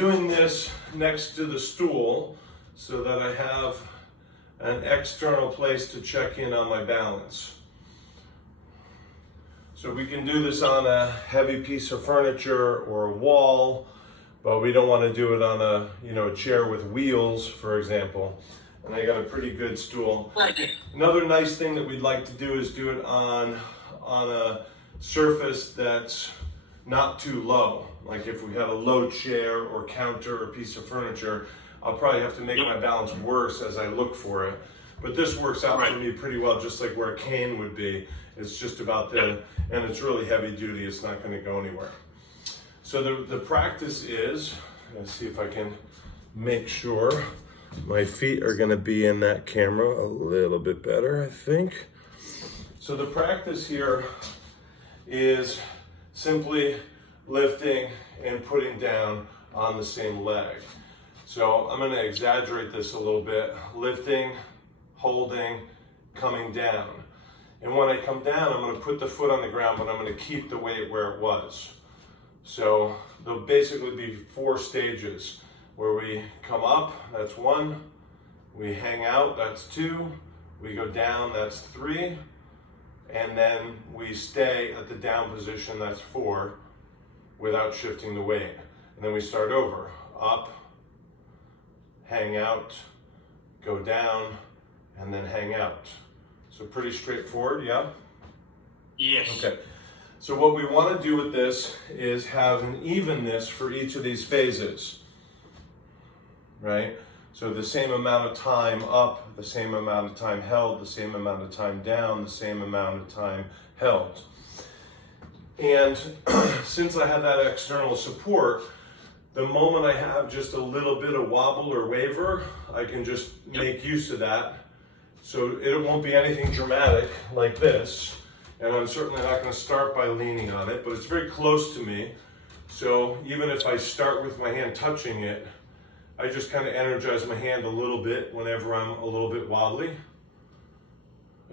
doing this next to the stool so that I have an external place to check in on my balance. So we can do this on a heavy piece of furniture or a wall, but we don't want to do it on a chair with wheels, for example. And I got a pretty good stool. Another nice thing that we'd like to do is do it on a surface that's not too low. Like if we had a low chair or counter or piece of furniture, I'll probably have to make my balance worse as I look for it. But this works out for me pretty well, just like where a cane would be. It's just about and it's really heavy duty, it's not gonna go anywhere. So the practice is, let's see if I can make sure my feet are gonna be in that camera a little bit better, I think. So the practice here is simply lifting and putting down on the same leg. So I'm gonna exaggerate this a little bit. Lifting, holding, coming down. And when I come down, I'm gonna put the foot on the ground, but I'm gonna keep the weight where it was. So there'll basically be 4 stages where we come up, that's 1. We hang out, that's 2. We go down, that's 3. And then we stay at the down position, that's 4, without shifting the weight. And then we start over, up, hang out, go down, and then hang out. So pretty straightforward, yeah? Yes. Okay. So what we want to do with this is have an evenness for each of these phases, right? So the same amount of time up, the same amount of time held, the same amount of time down, the same amount of time held. And since I have that external support, the moment I have just a little bit of wobble or waver, I can just make use of that. So it won't be anything dramatic like this. And I'm certainly not going to start by leaning on it, but it's very close to me. So even if I start with my hand touching it, I just kind of energize my hand a little bit whenever I'm a little bit wobbly.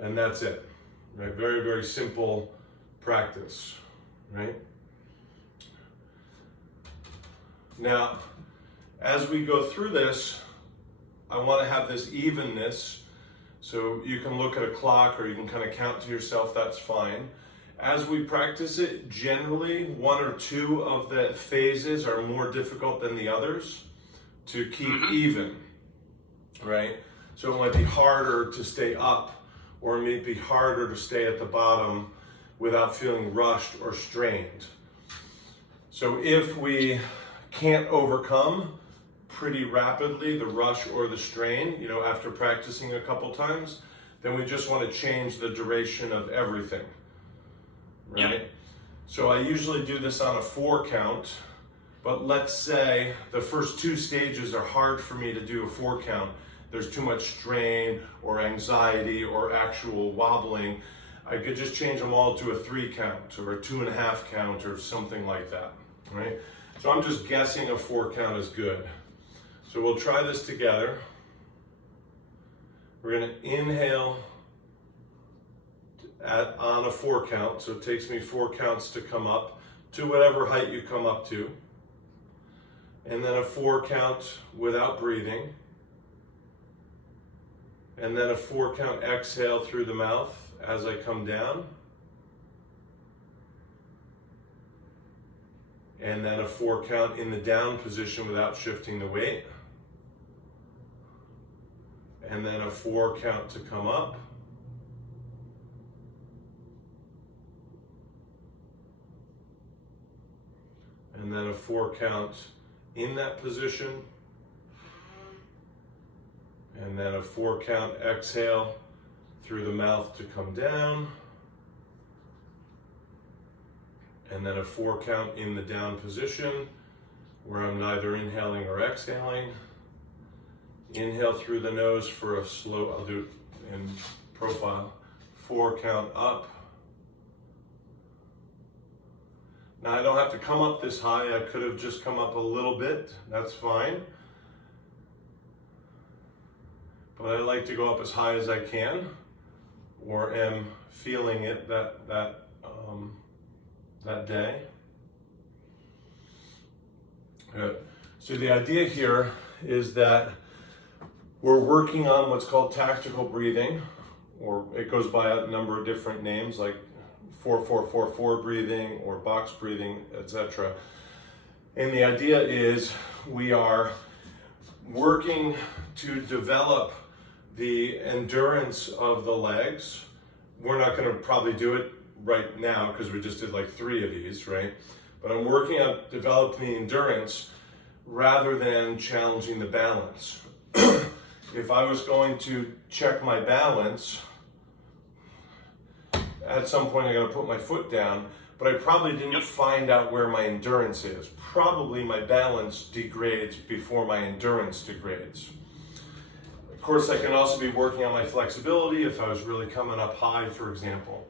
And that's it. Right? Very, very simple practice. Right? Now, as we go through this, I want to have this evenness. So you can look at a clock or you can kind of count to yourself, that's fine. As we practice it, generally 1 or 2 of the phases are more difficult than the others to keep even, right? So it might be harder to stay up, or it may be harder to stay at the bottom without feeling rushed or strained. So if we can't overcome pretty rapidly the rush or the strain, after practicing a couple times, then we just want to change the duration of everything, right? Yep. So I usually do this on a 4 count, but let's say the first 2 stages are hard for me to do a 4 count. There's too much strain or anxiety or actual wobbling. I could just change them all to a 3 count or a 2.5 count or something like that, right? So I'm just guessing a 4 count is good. So we'll try this together. We're going to inhale on a 4 count. So it takes me 4 counts to come up to whatever height you come up to. And then a 4 count without breathing. And then a 4 count exhale through the mouth as I come down. And then a 4 count in the down position without shifting the weight. And then a 4 count to come up. And then a 4 count in that position. And then a 4 count exhale through the mouth to come down. And then a 4 count in the down position where I'm neither inhaling or exhaling. Inhale through the nose for a slow, I'll do it in profile. 4 count up. Now I don't have to come up this high. I could have just come up a little bit. That's fine. But I like to go up as high as I can, or am feeling it that day. Good. So the idea here is that we're working on what's called tactical breathing, or it goes by a number of different names like 4-4-4-4 breathing or box breathing, etc. And the idea is we are working to develop the endurance of the legs. We're not going to probably do it right now because we just did like 3 of these, right? But I'm working on developing the endurance rather than challenging the balance. If I was going to check my balance, at some point I got to put my foot down, but I probably didn't find out where my endurance is. Probably my balance degrades before my endurance degrades. Of course, I can also be working on my flexibility if I was really coming up high, for example.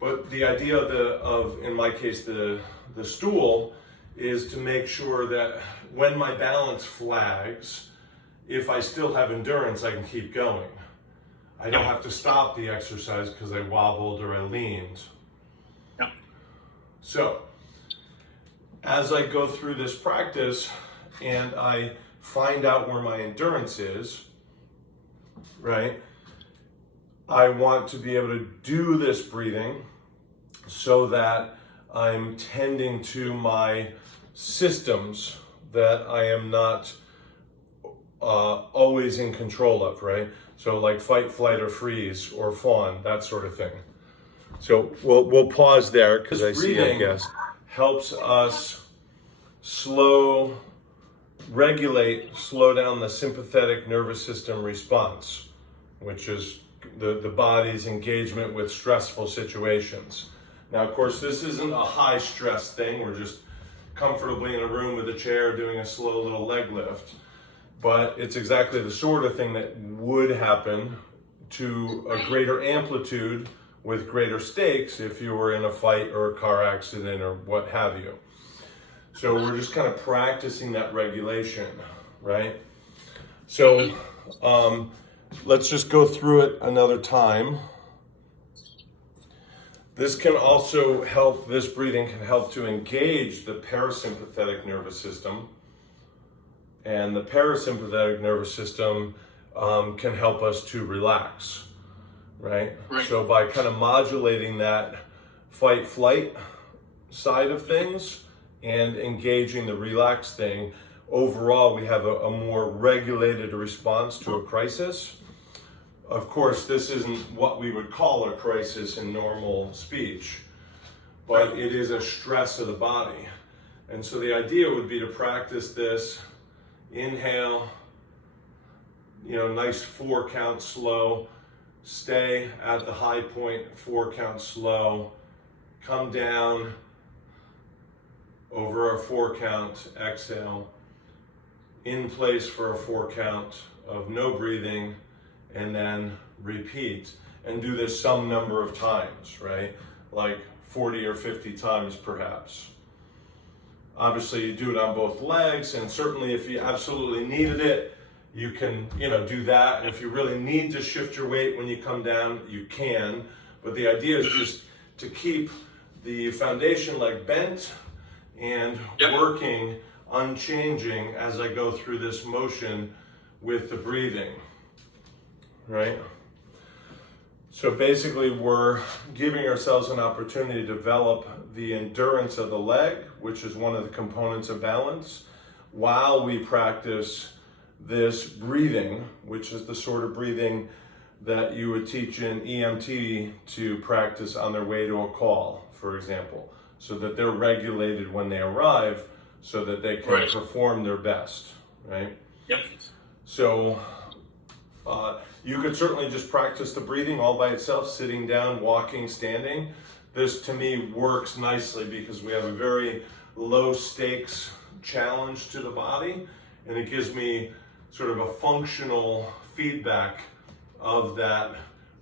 But the idea of in my case, the stool is to make sure that when my balance flags, if I still have endurance, I can keep going. I don't have to stop the exercise because I wobbled or I leaned. Yep. So, as I go through this practice and I find out where my endurance is, right, I want to be able to do this breathing so that I'm tending to my systems that I am not always in control of, right? So like fight, flight, or freeze, or fawn, that sort of thing. So we'll pause there because I see a guest. Helps us slow down the sympathetic nervous system response, which is the body's engagement with stressful situations. Now, of course, this isn't a high stress thing. We're just comfortably in a room with a chair doing a slow little leg lift. But it's exactly the sort of thing that would happen to a greater amplitude with greater stakes if you were in a fight or a car accident or what have you. So we're just kind of practicing that regulation, right? So let's just go through it another time. This can also help, this breathing can help to engage the parasympathetic nervous system. And the parasympathetic nervous system can help us to relax, right? So by kind of modulating that fight-flight side of things and engaging the relax thing, overall we have a more regulated response to a crisis. Of course, this isn't what we would call a crisis in normal speech, but it is a stress of the body. And so the idea would be to practice this. Inhale, nice 4 count slow. Stay at the high point, 4 count slow. Come down over a 4 count, exhale. In place for a 4 count of no breathing, and then repeat. And do this some number of times, right? Like 40 or 50 times perhaps. Obviously, you do it on both legs, and certainly if you absolutely needed it, you can, do that. And if you really need to shift your weight when you come down, you can. But the idea is just to keep the foundation leg bent and working, unchanging as I go through this motion with the breathing, right? So basically, we're giving ourselves an opportunity to develop the endurance of the leg, which is one of the components of balance, while we practice this breathing, which is the sort of breathing that you would teach an EMT to practice on their way to a call, for example, so that they're regulated when they arrive so that they can perform their best, right? Yep. So you could certainly just practice the breathing all by itself, sitting down, walking, standing. This to me works nicely because we have a very low stakes challenge to the body, and it gives me sort of a functional feedback of that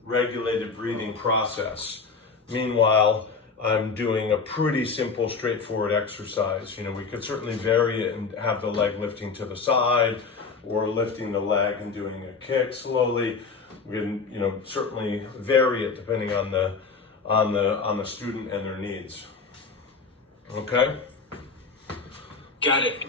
regulated breathing process. Meanwhile, I'm doing a pretty simple, straightforward exercise. We could certainly vary it and have the leg lifting to the side, or lifting the leg and doing a kick slowly. We can, certainly vary it depending on the student and their needs. Okay? Got it.